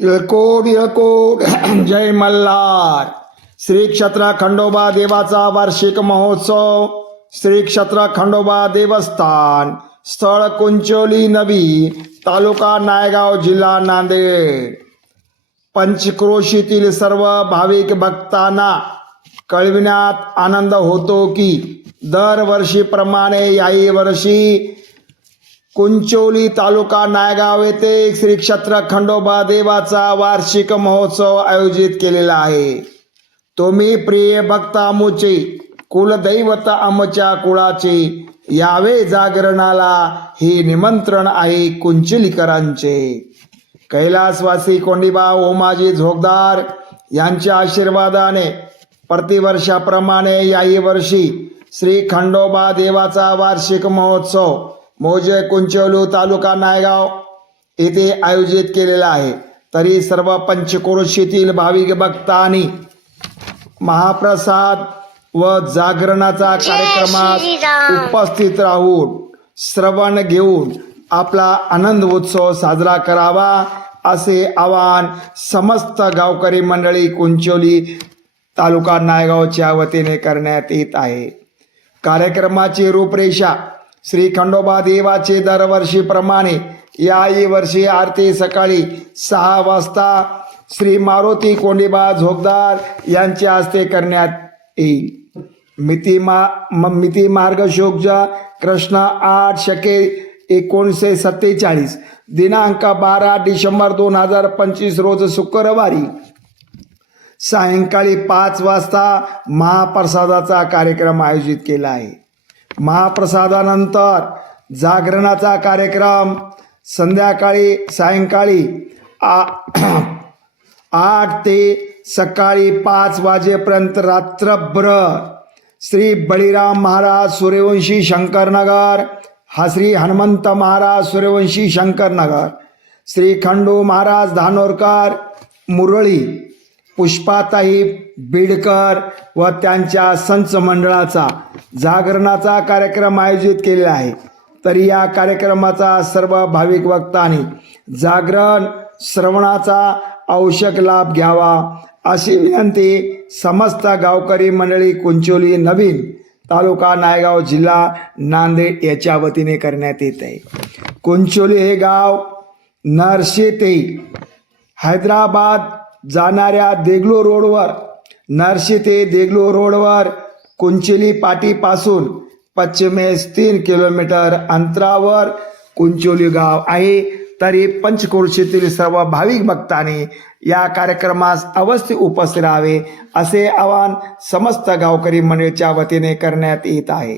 येळकोट येळकोट जय मल्हार. श्री क्षेत्र खंडोबा देवाचा वार्षिक महोत्सव. श्री क्षेत्र खंडोबा देवस्थान, स्थळ कुंचोली नवी, तालुका नायगाव, जिल्हा नांदेड. पंचक्रोशीतील सर्व भाविक भक्तांना कळविण्यात आनंद होतो की दरवर्षीप्रमाणे याही वर्षी कुंचोली तालुका नायगाव येथे श्री क्षेत्र खंडोबा देवाचा वार्षिक महोत्सव आयोजित केलेला आहे. तुम्ही प्रिय भक्त आमुचे, कुलदैवत आमच्या कुळाचे, यावे जागरणाला हे निमंत्रण आहे कुंचलीकरांचे. कैलासवासी कोंडीबा ओमाजी झोगदार यांच्या आशीर्वादाने प्रतिवर्षाप्रमाणे याही वर्षी श्री खंडोबा देवाचा वार्षिक महोत्सव मोजे कुंचोली तालुका नायगाव येथे आयोजित केलेला आहे. तरी सर्व पंचक्रोशीतील भाविक भक्तांनी महाप्रसाद व जागरणाचा कार्यक्रमात उपस्थित राहून श्रवण घेऊन आपला आनंद उत्सव साजरा करावा असे आवाहन समस्त गावकरी मंडळी कुंचोली तालुका नायगावच्या वतीने करण्यात येत आहे. कार्यक्रमाची रूपरेषा. श्री खंडोबा देवाचे दरवर्षीप्रमाणे याही वर्षी आरती सकाळी 6 वाजता श्री मारुती कोंडीबा झोगदार यांच्या हस्ते करण्यात येईल. मिती मार्गशोक्ष कृष्ण 8 शके 1947, दिनांक 12 डिसेंबर 2025 रोज शुक्रवारी सायंकाळी 5 वाजता महाप्रसादाचा कार्यक्रम आयोजित केला आहे. महाप्रसादानंतर जागरणाचा कार्यक्रम सायंकाळी 8 ते सकाळी 5 वाजेपर्यंत रात्रभर श्री बळीराम महाराज सूर्यवंशी शंकरनगर, श्री हनुमंत महाराज सूर्यवंशी शंकरनगर, श्री खंडू महाराज धानोरकर मुरळी, पुष्पाताई बीडकर व त्यांच्या संच मंडळाचा जागरणाचा कार्यक्रम आयोजित केलेला आहे. तरी या कार्यक्रमाचा सर्व भाविक भक्तांनी जागरण श्रवणाचा आवश्यक लाभ घ्यावा अशी विनंती समस्त गावकरी मंडळी कुंचोली नवीन, तालुका नायगाव, जिल्हा नांदेड याच्या वतीने करण्यात येत आहे. कुंचोली हे गाव नरशी ते हैदराबाद जाणाऱ्या देगलूर रोडवर, नरशी ते देगलूर रोडवर कुंचोली पाटीपासून पश्चिमेस 3 किलोमीटर अंतरावर कुंचोली गाव आहे. तरी पंचक्रोशीतील सर्व भाविक भक्तांनी या कार्यक्रमास अवश्य उपस्थित राहावे असे आवाहन समस्त गावकरी मंडळीच्या वतीने करण्यात येत आहे.